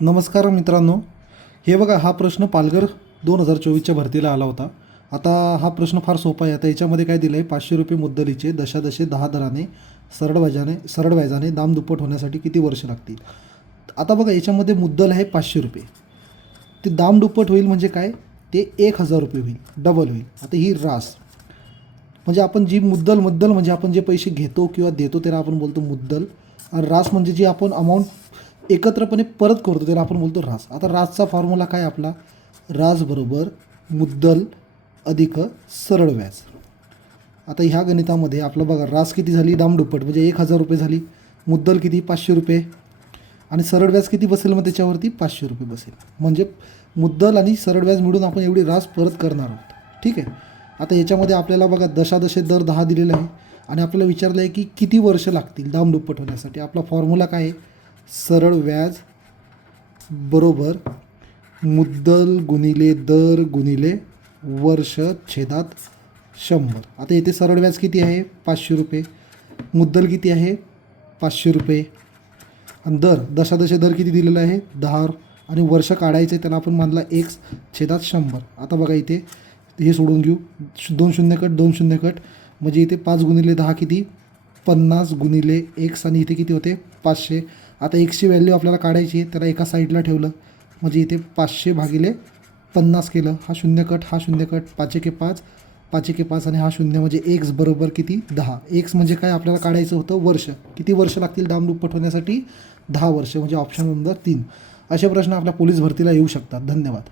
नमस्कार मित्रांनो, हे बघा हा प्रश्न पालघर 2024च्या भरतीला आला होता. आता हा प्रश्न फार सोपा आहे. आता याच्यामध्ये काय दिलं आहे, 500 रुपये मुद्दलीचे दशादशे 10 दराने सरळ व्याजाने दाम दुप्पट होण्यासाठी किती वर्ष लागतील. आता बघा याच्यामध्ये मुद्दल आहे 500 रुपये, ते दाम दुप्पट होईल म्हणजे काय, ते 1000 रुपये होईल, डबल होईल. आता ही रास म्हणजे आपण जी मुद्दल म्हणजे आपण जे पैसे घेतो किंवा देतो त्याला आपण बोलतो मुद्दल, आणि रास म्हणजे जी आपण अमाऊंट एकत्रपणे परत करतो त्याला आपण बोलतो रास. आता रासचा फॉर्म्युला काय आपला, रास बरोबर मुद्दल अधिक सरळ व्याज. आता ह्या गणितामध्ये आपलं बघा रास किती झाली, दामदुप्पट म्हणजे 1000 रुपये झाली, मुद्दल किती 500 रुपये, आणि सरळ व्याज किती बसेल मग त्याच्यावरती 500 रुपये बसेल. म्हणजे मुद्दल आणि सरळ व्याज मिळून आपण एवढी रास परत करणार आहोत. ठीक आहे. आता याच्यामध्ये आपल्याला बघा दशादशे दर 10 दिलेला आहे आणि आपल्याला विचारलं आहे की किती वर्ष लागतील दामदुप्पट होण्यासाठी. आपला फॉर्म्युला काय आहे, सरळ व्याज बरोबर मुद्दल गुणिले दर गुणिले वर्ष छेदात 100. आता येथे सरळ व्याज किती आहे 500 रुपये, मुद्दल किती आहे 500 रुपये, आणि दर दशादशे दर किती दिलेला आहे 10, आणि वर्ष काढायचं आहे त्याला आपण मानला x छेदात 100. आता बघा इथे हे सोडून घेऊ, 2 शून्य कट 2 शून्य कट, म्हणजे इथे 5 गुणिले 10 किती 50 गुणिले x, आणि इथे किती होते 500. आता एक्सची व्हॅल्यू आपल्याला काढायची आहे, त्याला एका साईडला ठेवलं म्हणजे इथे 500 भागिले 50 केलं, हा शून्य कट हा शून्य कट, 5 एके 5 5 एके 5, आणि हा शून्य म्हणजे x बरोबर किती 10. x म्हणजे काय आपल्याला काढायचं होतं वर्ष, किती वर्ष लागतील दामदुप्पट होण्यासाठी 10 वर्ष, म्हणजे ऑप्शन नंबर 3. असे प्रश्न आपल्या पोलीस भरतीला येऊ शकतात. धन्यवाद.